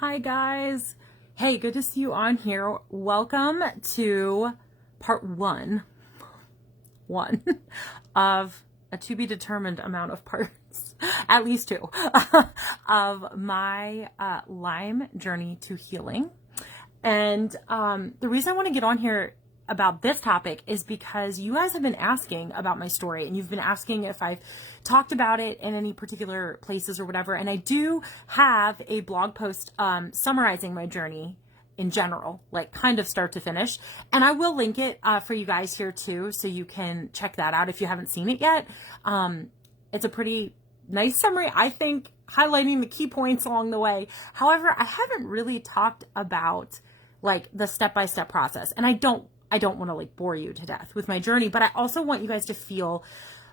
Hi guys. Hey, good to see you on here. Welcome to part one of a to be determined amount of parts, at least two, of my Lyme journey to healing. And the reason I want to get on here about this topic is because you guys have been asking about my story, and you've been asking if I've talked about it in any particular places or whatever. And I do have a blog post summarizing my journey in general, like kind of start to finish. And I will link it for you guys here too, so you can check that out if you haven't seen it yet. It's a pretty nice summary, I think, highlighting the key points along the way. However, I haven't really talked about like the step-by-step process. And I don't want to like bore you to death with my journey, but I also want you guys to feel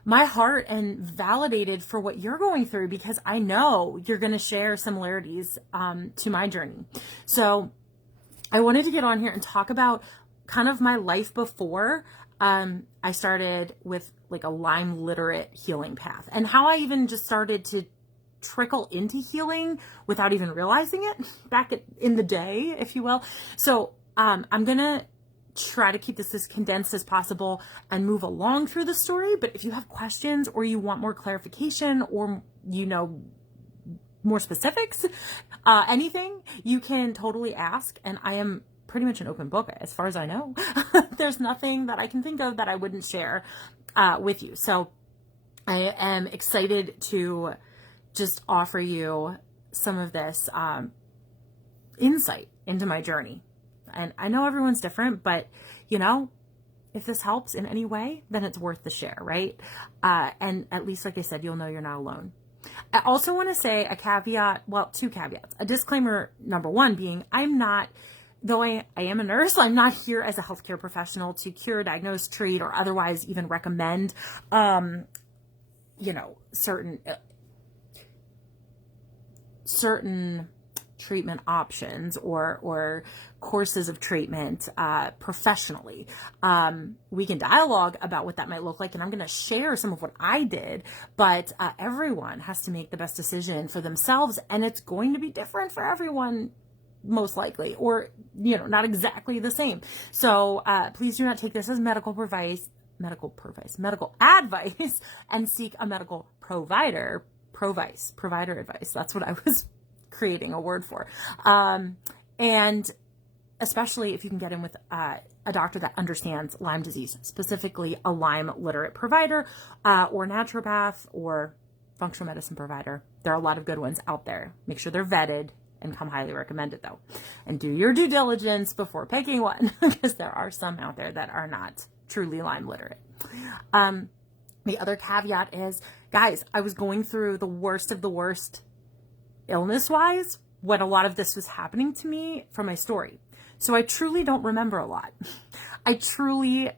my heart and validated for what you're going through, because I know you're going to share similarities to my journey. So I wanted to get on here and talk about kind of my life before I started with like a Lyme literate healing path, and how I even just started to trickle into healing without even realizing it back in the day, if you will. So I'm going to try to keep this as condensed as possible and move along through the story. But if you have questions or you want more clarification or, more specifics, anything, you can totally ask. And I am pretty much an open book as far as I know. There's nothing that I can think of that I wouldn't share with you. So I am excited to just offer you some of this insight into my journey. And I know everyone's different, but if this helps in any way, then it's worth the share, right? And at least, like I said, you'll know you're not alone. I also want to say a caveat, well, two caveats. A disclaimer number one being, though I am a nurse, I'm not here as a healthcare professional to cure, diagnose, treat, or otherwise even recommend, certain treatment options or courses of treatment professionally. We can dialogue about what that might look like, and I'm going to share some of what I did, but everyone has to make the best decision for themselves, and it's going to be different for everyone, most likely, or not exactly the same. So please do not take this as medical advice, and seek a medical provider advice. That's what I was creating a word for. And especially if you can get in with a doctor that understands Lyme disease, specifically a Lyme literate provider, or naturopath or functional medicine provider. There are a lot of good ones out there. Make sure they're vetted and come highly recommended though. And do your due diligence before picking one, because there are some out there that are not truly Lyme literate. The other caveat is, guys, I was going through the worst of the worst illness-wise when a lot of this was happening to me from my story. So I truly don't remember a lot. I truly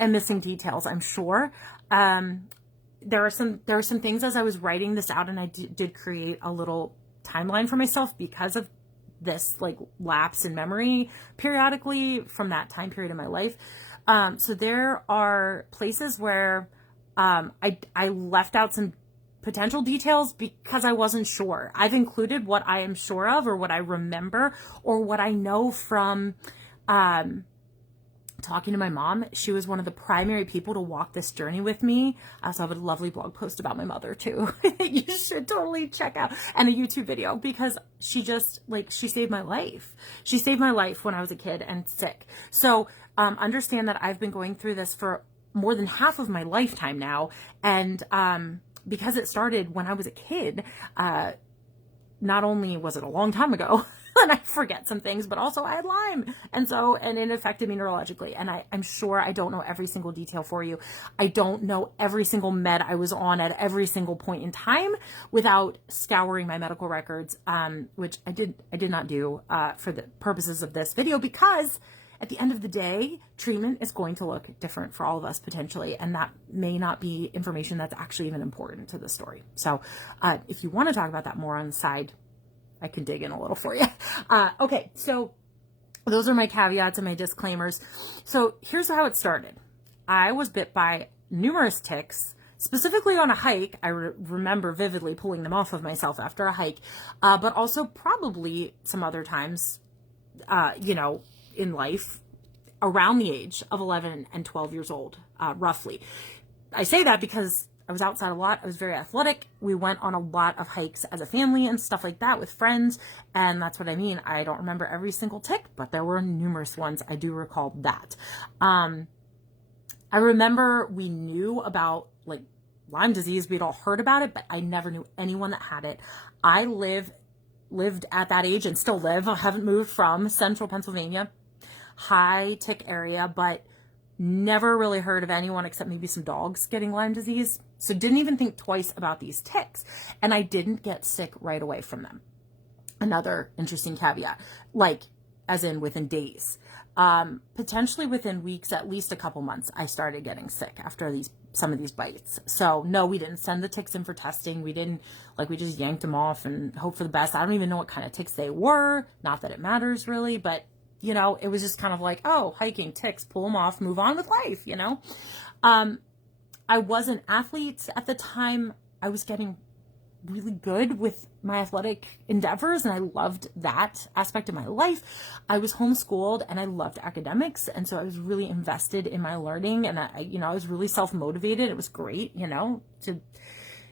am missing details, I'm sure. There are some things as I was writing this out, and I did create a little timeline for myself because of this like lapse in memory periodically from that time period in my life. So there are places where I left out some potential details because I wasn't sure. I've included what I am sure of, or what I remember, or what I know from talking to my mom. She was one of the primary people to walk this journey with me. I also have a lovely blog post about my mother too. You should totally check out, and a YouTube video, because she saved my life. She saved my life when I was a kid and sick. So understand that I've been going through this for more than half of my lifetime now. And because it started when I was a kid, not only was it a long time ago, and I forget some things, but also I had Lyme. And it affected me neurologically. And I'm sure I don't know every single detail for you. I don't know every single med I was on at every single point in time without scouring my medical records, which I did not do for the purposes of this video, because at the end of the day, treatment is going to look different for all of us potentially, and that may not be information that's actually even important to the story. So if you want to talk about that more on the side, I can dig in a little for you. Okay, so those are my caveats and my disclaimers. So here's how it started. I was bit by numerous ticks specifically on a hike. I remember vividly pulling them off of myself after a hike, but also probably some other times, in life around the age of 11 and 12 years old, roughly. I say that because I was outside a lot. I was very athletic. We went on a lot of hikes as a family and stuff like that with friends. And that's what I mean. I don't remember every single tick, but there were numerous ones. I do recall that. I remember we knew about like Lyme disease. We'd all heard about it, but I never knew anyone that had it. I lived at that age and still live. I haven't moved from central Pennsylvania, high tick area, but never really heard of anyone except maybe some dogs getting Lyme disease. So didn't even think twice about these ticks. And I didn't get sick right away from them. Another interesting caveat, like as in within days, potentially within weeks, at least a couple months, I started getting sick after some of these bites. So no, we didn't send the ticks in for testing. We just yanked them off and hope for the best. I don't even know what kind of ticks they were. Not that it matters really, but it was just kind of like, oh, hiking, ticks, pull them off, move on with life, I was an athlete at the time. I was getting really good with my athletic endeavors, and I loved that aspect of my life. I was homeschooled, and I loved academics, and so I was really invested in my learning, and I was really self-motivated. It was great, to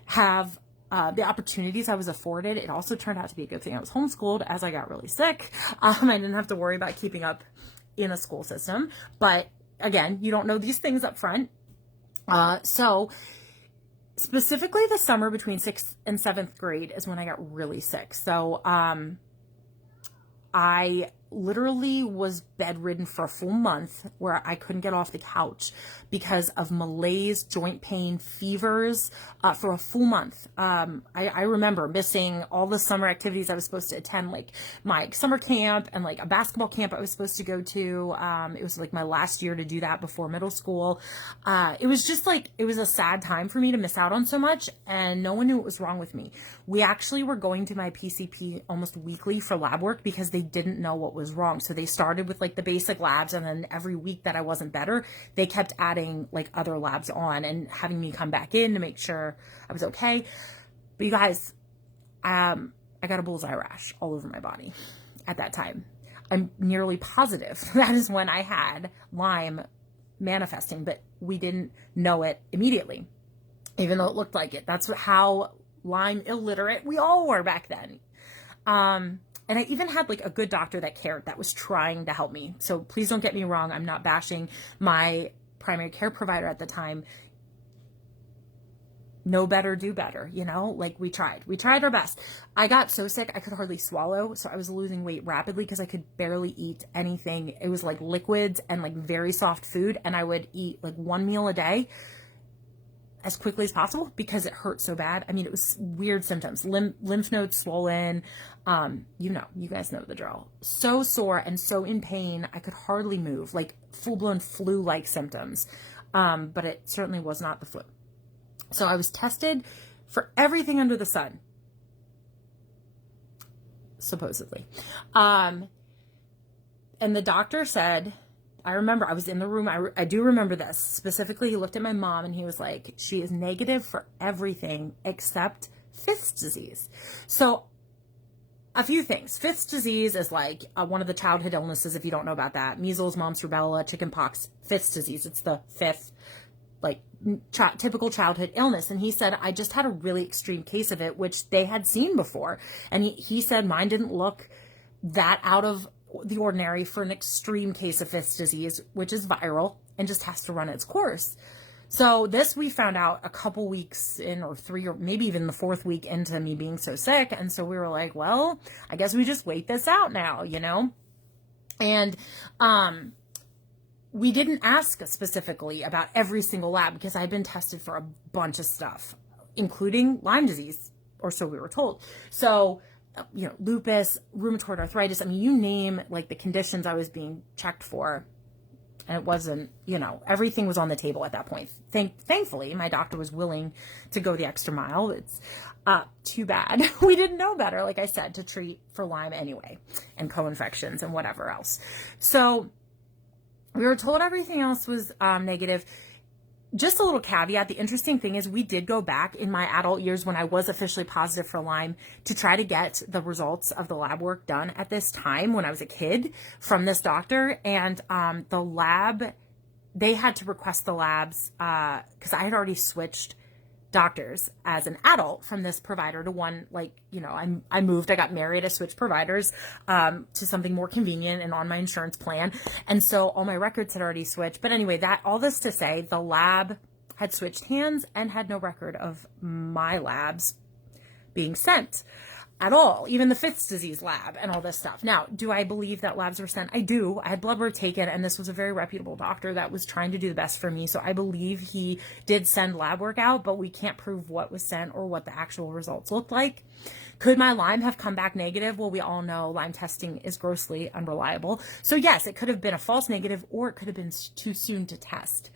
have the opportunities I was afforded. It also turned out to be a good thing I was homeschooled, as I got really sick. I didn't have to worry about keeping up in a school system. But again, you don't know these things up front. So specifically the summer between 6th and 7th grade is when I got really sick. So I literally was bedridden for a full month where I couldn't get off the couch because of malaise, joint pain, fevers, for a full month. I remember missing all the summer activities I was supposed to attend, like my summer camp and like a basketball camp I was supposed to go to. It was like my last year to do that before middle school. It was just like, it was a sad time for me to miss out on so much, and no one knew what was wrong with me. We actually were going to my PCP almost weekly for lab work because they didn't know what was wrong. So they started with like the basic labs, and then every week that I wasn't better, they kept adding like other labs on and having me come back in to make sure I was okay. But you guys, I got a bullseye rash all over my body at that time. I'm nearly positive that is when I had Lyme manifesting, but we didn't know it immediately, even though it looked like it. That's how Lyme illiterate we all were back then. And I even had like a good doctor that cared, that was trying to help me. So please don't get me wrong. I'm not bashing my primary care provider at the time. Know better, do better, like we tried our best. I got so sick, I could hardly swallow. So I was losing weight rapidly because I could barely eat anything. It was like liquids and like very soft food. And I would eat like one meal a day as quickly as possible because it hurt so bad. I mean, it was weird symptoms, lymph nodes swollen. You guys know the drill. So sore and so in pain. I could hardly move, like full-blown flu-like symptoms. But it certainly was not the flu. So I was tested for everything under the sun, supposedly. And the doctor said, I remember I was in the room. I do remember this specifically. He looked at my mom and he was like, she is negative for everything except Fifth's disease. So a few things. Fifth's disease is like one of the childhood illnesses. If you don't know about that, measles, mumps, rubella, chickenpox, Fifth's disease. It's the fifth, like typical childhood illness. And he said, I just had a really extreme case of it, which they had seen before. And he said, mine didn't look that out of the ordinary for an extreme case of Fifth's disease, which is viral and just has to run its course. So this we found out a couple weeks in, or 3, or maybe even the 4th week into me being so sick. And so we were like, well, I guess we just wait this out now, And we didn't ask specifically about every single lab because I'd been tested for a bunch of stuff, including Lyme disease, or so we were told. So lupus, rheumatoid arthritis, I mean, you name like the conditions I was being checked for, and it wasn't, everything was on the table at that point. Thankfully, my doctor was willing to go the extra mile. It's too bad we didn't know better, like I said, to treat for Lyme anyway, and co-infections and whatever else. So we were told everything else was negative. just a little caveat. The interesting thing is we did go back in my adult years when I was officially positive for Lyme to try to get the results of the lab work done at this time when I was a kid from this doctor. And the lab, they had to request the labs because I had already switched doctors as an adult from this provider to one, like, you know, I moved, I got married, I switched providers to something more convenient and on my insurance plan. And so all my records had already switched. But anyway, all this to say, the lab had switched hands and had no record of my labs being sent at all, even the Fitz disease lab and all this stuff. Now, do I believe that labs were sent? I do. I had blood work taken, and this was a very reputable doctor that was trying to do the best for me. So I believe he did send lab work out, but we can't prove what was sent or what the actual results looked like. Could my Lyme have come back negative? Well, we all know Lyme testing is grossly unreliable. So yes, it could have been a false negative, or it could have been too soon to test.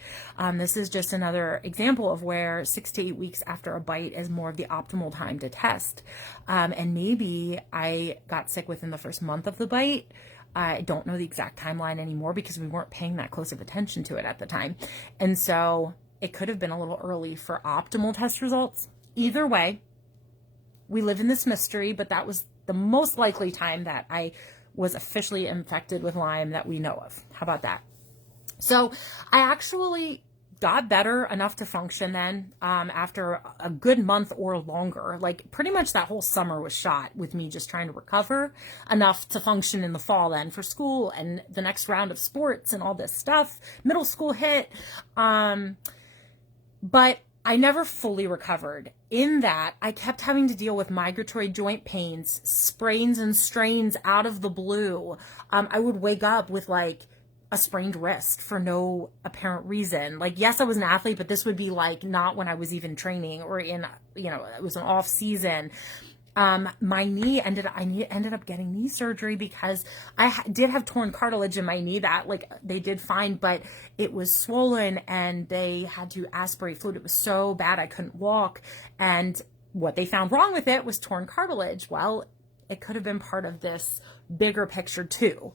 This is just another example of where 6 to 8 weeks after a bite is more of the optimal time to test. And maybe I got sick within the first month of the bite. I don't know the exact timeline anymore because we weren't paying that close of attention to it at the time. And so it could have been a little early for optimal test results. Either way, we live in this mystery, but that was the most likely time that I was officially infected with Lyme that we know of. How about that? So I actually got better enough to function then after a good month or longer. Like pretty much that whole summer was shot with me just trying to recover enough to function in the fall then for school and the next round of sports and all this stuff. Middle school hit. But I never fully recovered. In that, I kept having to deal with migratory joint pains, sprains and strains out of the blue. I would wake up with like a sprained wrist for no apparent reason. Like, yes, I was an athlete, but this would be like not when I was even training or in, you know, it was an off season. My knee ended up getting knee surgery because I did have torn cartilage in my knee that like they did find, but it was swollen and they had to aspirate fluid. It was so bad I couldn't walk. And what they found wrong with it was torn cartilage. Well, it could have been part of this bigger picture too.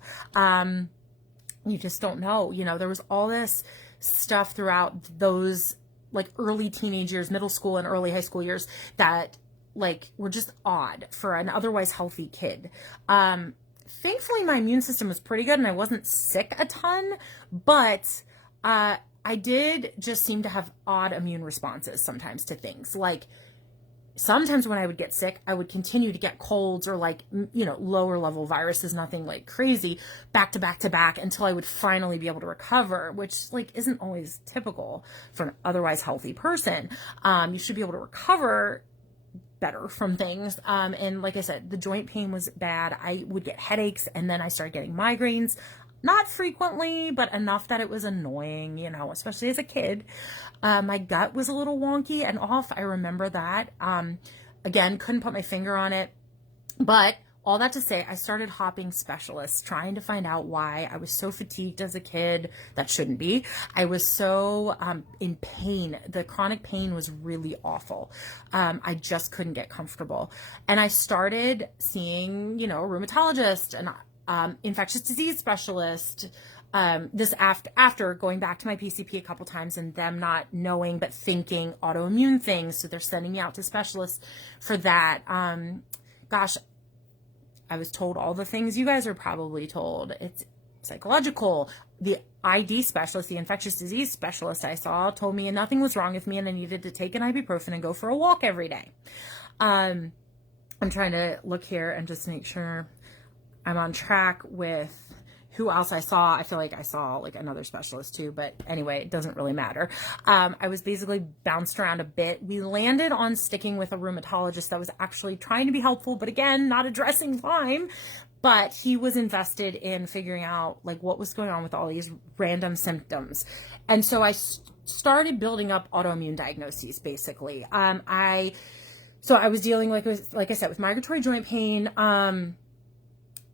You just don't know. You know, there was all this stuff throughout those like early teenage years, middle school and early high school years that like were just odd for an otherwise healthy kid. Thankfully my immune system was pretty good and I wasn't sick a ton, but I did just seem to have odd immune responses sometimes to things. Like sometimes when I would get sick, I would continue to get colds or like, you know, lower level viruses, nothing like crazy, back to back to back until I would finally be able to recover, which like isn't always typical for an otherwise healthy person. You should be able to recover better from things. And like I said, the joint pain was bad. I would get headaches and then I started getting migraines, not frequently, but enough that it was annoying, you know, especially as a kid. My gut was a little wonky and off. I remember that. Again, couldn't put my finger on it, but all that to say, I started hopping specialists, trying to find out why I was so fatigued as a kid. That shouldn't be. I was so in pain. The chronic pain was really awful. I just couldn't get comfortable. And I started seeing, you know, a rheumatologist and infectious disease specialist. This after going back to my PCP a couple times and them not knowing but thinking autoimmune things. So they're sending me out to specialists for that. Gosh, I was told all the things you guys are probably told. It's psychological. The ID specialist, the infectious disease specialist I saw told me nothing was wrong with me and I needed to take an ibuprofen and go for a walk every day. I'm trying to look here and just make sure I'm on track with who else I saw. I feel like I saw like another specialist too, but anyway, it doesn't really matter. I was basically bounced around a bit. We landed on sticking with a rheumatologist that was actually trying to be helpful, but again, not addressing Lyme, but he was invested in figuring out like what was going on with all these random symptoms. And so I started building up autoimmune diagnoses basically. So I was dealing like I said, with migratory joint pain,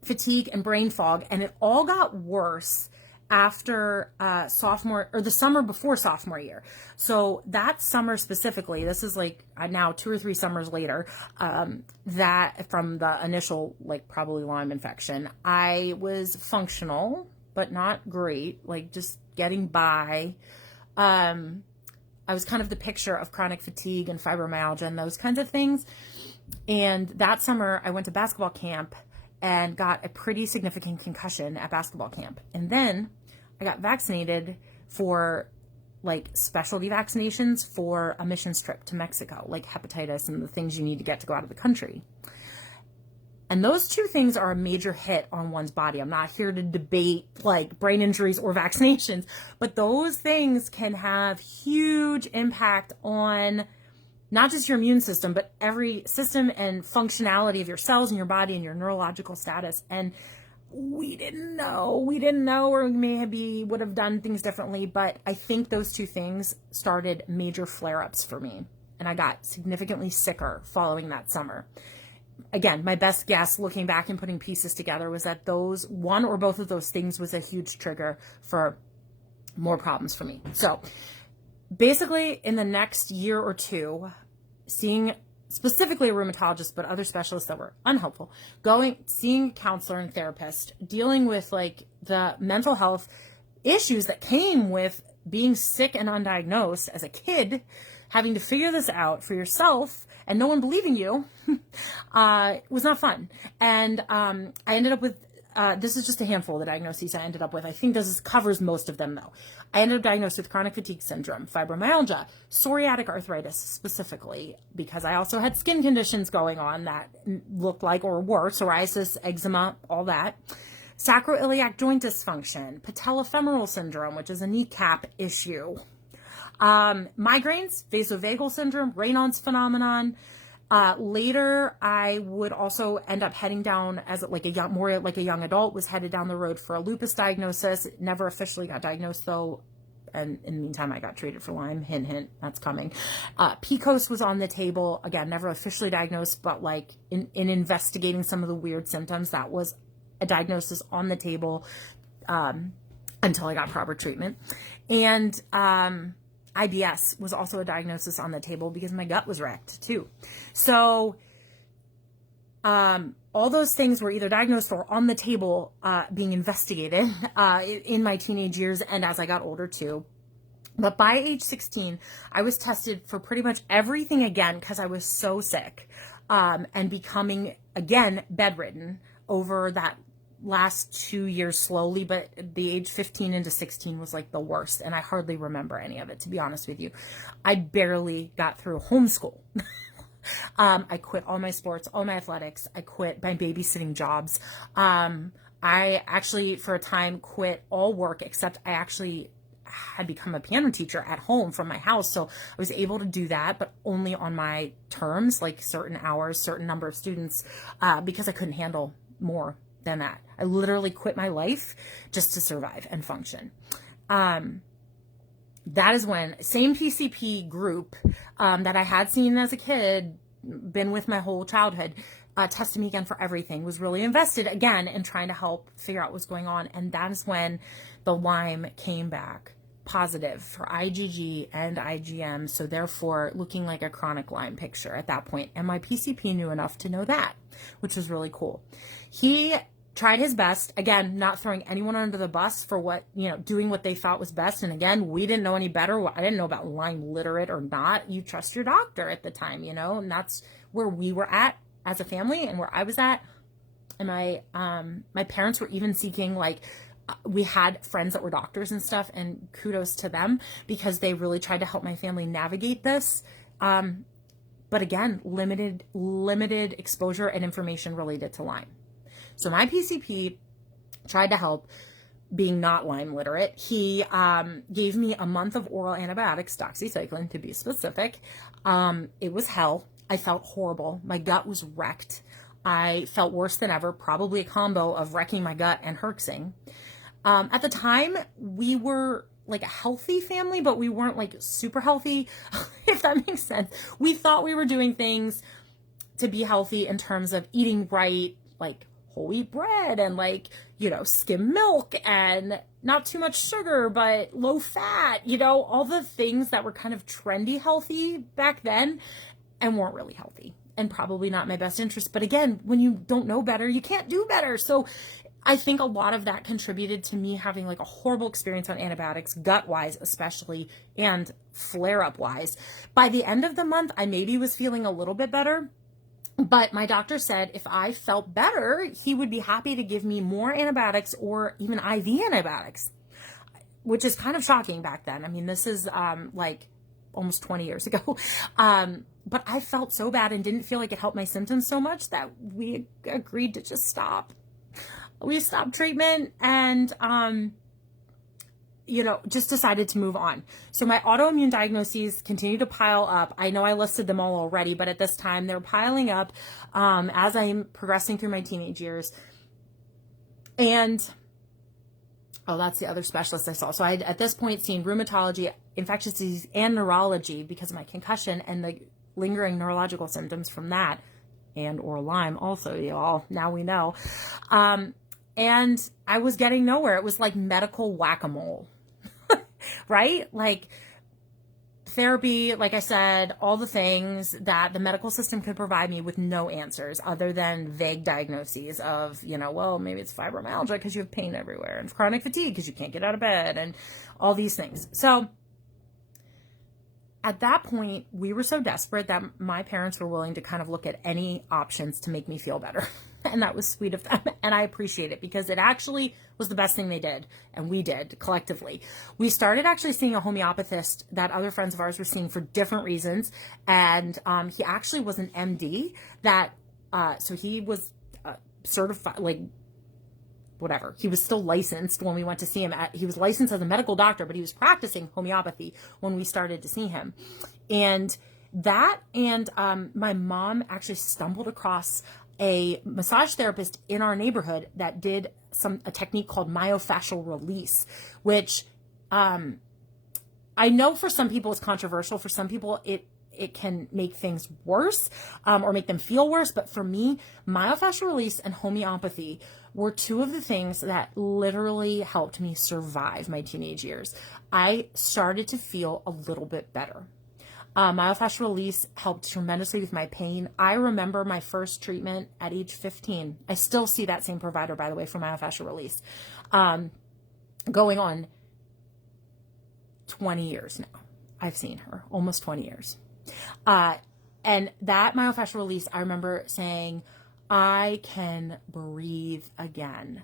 fatigue and brain fog, and it all got worse after the summer before sophomore year. So that summer specifically, this is like now 2 or 3 summers later, that from the initial like probably Lyme infection, I was functional but not great, like just getting by. I was kind of the picture of chronic fatigue and fibromyalgia and those kinds of things. And that summer I went to basketball camp and got a pretty significant concussion at basketball camp. And then I got vaccinated for like specialty vaccinations for a missions trip to Mexico, like hepatitis and the things you need to get to go out of the country. And those two things are a major hit on one's body. I'm not here to debate like brain injuries or vaccinations, but those things can have huge impact on not just your immune system, but every system and functionality of your cells in your body and your neurological status. And we didn't know, or maybe would have done things differently. But I think those two things started major flare-ups for me. And I got significantly sicker following that summer. Again, my best guess looking back and putting pieces together was that those one or both of those things was a huge trigger for more problems for me. So basically in the next year or two, seeing specifically a rheumatologist, but other specialists that were unhelpful, seeing a counselor and therapist, dealing with like the mental health issues that came with being sick and undiagnosed as a kid, having to figure this out for yourself and no one believing you, was not fun. And I ended up with, this is just a handful of the diagnoses I ended up with. I think this covers most of them though. I ended up diagnosed with chronic fatigue syndrome, fibromyalgia, psoriatic arthritis specifically, because I also had skin conditions going on that looked like or were psoriasis, eczema, all that. Sacroiliac joint dysfunction, patellofemoral syndrome, which is a kneecap issue. Migraines, vasovagal syndrome, Raynaud's phenomenon. Later, I would also end up heading down as like a young adult, was headed down the road for a lupus diagnosis. Never officially got diagnosed though. And in the meantime, I got treated for Lyme. Hint, hint, that's coming. PCOS was on the table. Again, never officially diagnosed, but like in investigating some of the weird symptoms, that was a diagnosis on the table, until I got proper treatment. And, IBS was also a diagnosis on the table because my gut was wrecked too. So, all those things were either diagnosed or on the table, being investigated, in my teenage years and as I got older too. But by age 16, I was tested for pretty much everything again because I was so sick, and becoming again bedridden over that last 2 years slowly, but the age 15 into 16 was like the worst. And I hardly remember any of it, to be honest with you. I barely got through homeschool. I quit all my sports, all my athletics. I quit my babysitting jobs. I actually for a time quit all work, except I actually had become a piano teacher at home from my house. So I was able to do that, but only on my terms, like certain hours, certain number of students, because I couldn't handle more than that. I literally quit my life just to survive and function. That is when same PCP group that I had seen as a kid, been with my whole childhood, tested me again for everything, was really invested again in trying to help figure out what's going on. And that is when the Lyme came back positive for IgG and IgM. So therefore looking like a chronic Lyme picture at that point. And my PCP knew enough to know that, which was really cool. He tried his best, again, not throwing anyone under the bus for what, doing what they thought was best. And again, we didn't know any better. I didn't know about Lyme literate or not. You trust your doctor at the time, and that's where we were at as a family and where I was at. And my parents were even seeking, we had friends that were doctors and stuff, and kudos to them because they really tried to help my family navigate this. But again, limited exposure and information related to Lyme. So my PCP tried to help, being not Lyme literate. He gave me a month of oral antibiotics, doxycycline to be specific. It was hell. I felt horrible. My gut was wrecked. I felt worse than ever, probably a combo of wrecking my gut and herxing. At the time, we were like a healthy family, but we weren't like super healthy, if that makes sense. We thought we were doing things to be healthy in terms of eating right, like whole wheat bread and skim milk and not too much sugar, but low fat, all the things that were kind of trendy healthy back then and weren't really healthy and probably not my best interest. But again, when you don't know better, you can't do better. So I think a lot of that contributed to me having like a horrible experience on antibiotics, gut-wise especially, and flare-up wise. By the end of the month, I maybe was feeling a little bit better, but my doctor said if I felt better, he would be happy to give me more antibiotics or even IV antibiotics, which is kind of shocking back then. I mean, this is like almost 20 years ago. But I felt so bad and didn't feel like it helped my symptoms so much that we agreed to just stop. We stopped treatment and, just decided to move on. So my autoimmune diagnoses continue to pile up. I know I listed them all already, but at this time they're piling up as I'm progressing through my teenage years. And, that's the other specialist I saw. So I had at this point seen rheumatology, infectious disease, and neurology because of my concussion and the lingering neurological symptoms from that, and or Lyme also, y'all. Now we know. And I was getting nowhere. It was like medical whack-a-mole, right? Like therapy, like I said, all the things that the medical system could provide me with no answers other than vague diagnoses of, well, maybe it's fibromyalgia because you have pain everywhere, and chronic fatigue because you can't get out of bed, and all these things. So at that point, we were so desperate that my parents were willing to kind of look at any options to make me feel better. And that was sweet of them. And I appreciate it because it actually was the best thing they did. And we did collectively. We started actually seeing a homeopathist that other friends of ours were seeing for different reasons. And he actually was an MD that, so he was certified, like, whatever. He was still licensed when we went to see him. He was licensed as a medical doctor, but he was practicing homeopathy when we started to see him. And that, and my mom actually stumbled across a massage therapist in our neighborhood that did a technique called myofascial release, which I know for some people it's controversial. For some people it can make things worse or make them feel worse. But for me, myofascial release and homeopathy were two of the things that literally helped me survive my teenage years. I started to feel a little bit better. Myofascial release helped tremendously with my pain. I remember my first treatment at age 15. I still see that same provider, by the way, for myofascial release. Going on 20 years now. I've seen her, almost 20 years. And that myofascial release, I remember saying, I can breathe again.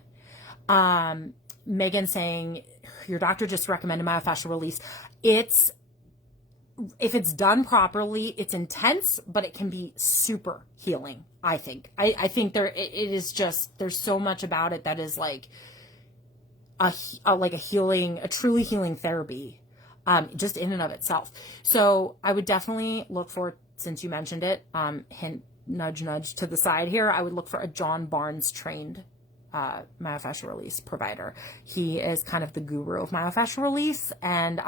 Megan saying, your doctor just recommended myofascial release. If it's done properly, it's intense, but it can be super healing, I think. I think it is just, there's so much about it that is like a truly healing therapy, just in and of itself. So I would definitely look for, since you mentioned it, hint, nudge, nudge to the side here, I would look for a John Barnes trained myofascial release provider. He is kind of the guru of myofascial release. And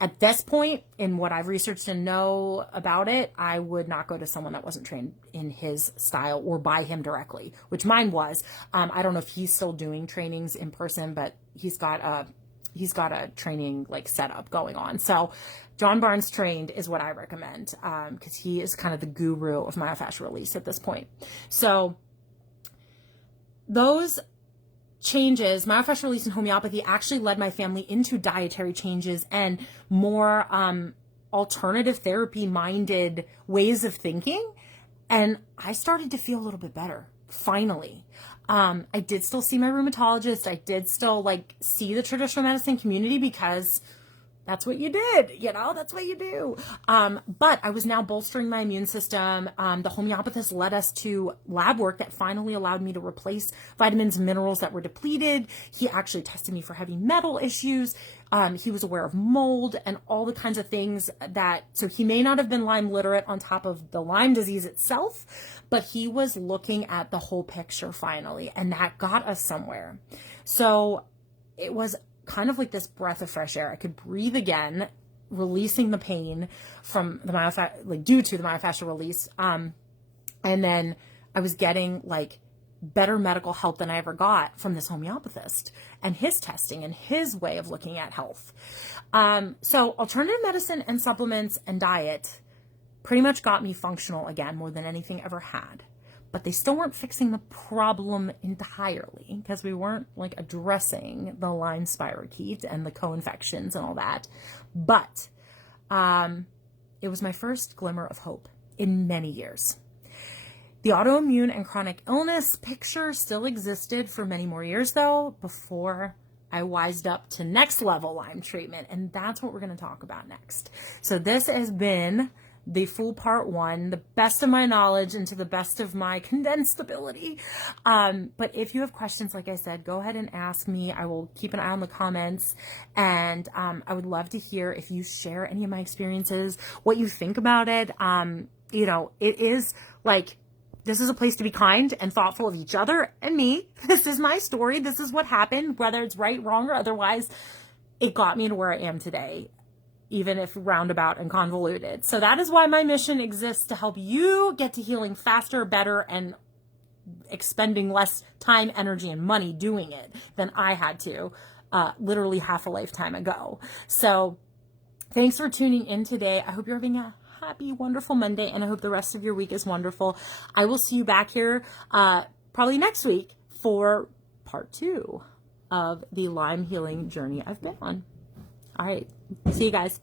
at this point, in what I've researched and know about it, I would not go to someone that wasn't trained in his style or by him directly, which mine was. I don't know if he's still doing trainings in person, but he's got a training like setup going on. So John Barnes trained is what I recommend, because he is kind of the guru of myofascial release at this point. So those changes, myofascial release and homeopathy, actually led my family into dietary changes and more alternative therapy minded ways of thinking. And I started to feel a little bit better, finally. I did still see my rheumatologist. I did still see the traditional medicine community because that's what you did, that's what you do. But I was now bolstering my immune system. The homeopathist led us to lab work that finally allowed me to replace vitamins and minerals that were depleted. He actually tested me for heavy metal issues. He was aware of mold and all the kinds of things so he may not have been Lyme literate on top of the Lyme disease itself, but he was looking at the whole picture finally, and that got us somewhere. So it was kind of like this breath of fresh air. I could breathe again, releasing the pain from the due to the myofascial release. And then I was getting better medical help than I ever got from this homeopathist and his testing and his way of looking at health. So alternative medicine and supplements and diet pretty much got me functional again more than anything ever had. but they still weren't fixing the problem entirely because we weren't like addressing the Lyme spirochete and the co-infections and all that. But it was my first glimmer of hope in many years. The autoimmune and chronic illness picture still existed for many more years, though, before I wised up to next level Lyme treatment. And that's what we're going to talk about next. So this has been the full part one, the best of my knowledge and to the best of my condensed ability. But if you have questions, like I said, go ahead and ask me. I will keep an eye on the comments, and I would love to hear if you share any of my experiences, what you think about it. You know, it is like, this is a place to be kind and thoughtful of each other and me. This is my story. This is what happened, whether it's right, wrong, or otherwise. It got me to where I am today, even if roundabout and convoluted. So that is why my mission exists, to help you get to healing faster, better, and expending less time, energy, and money doing it than I had to literally half a lifetime ago. So thanks for tuning in today. I hope you're having a happy, wonderful Monday, and I hope the rest of your week is wonderful. I will see you back here probably next week for part 2 of the Lyme healing journey I've been on. All right. See you guys.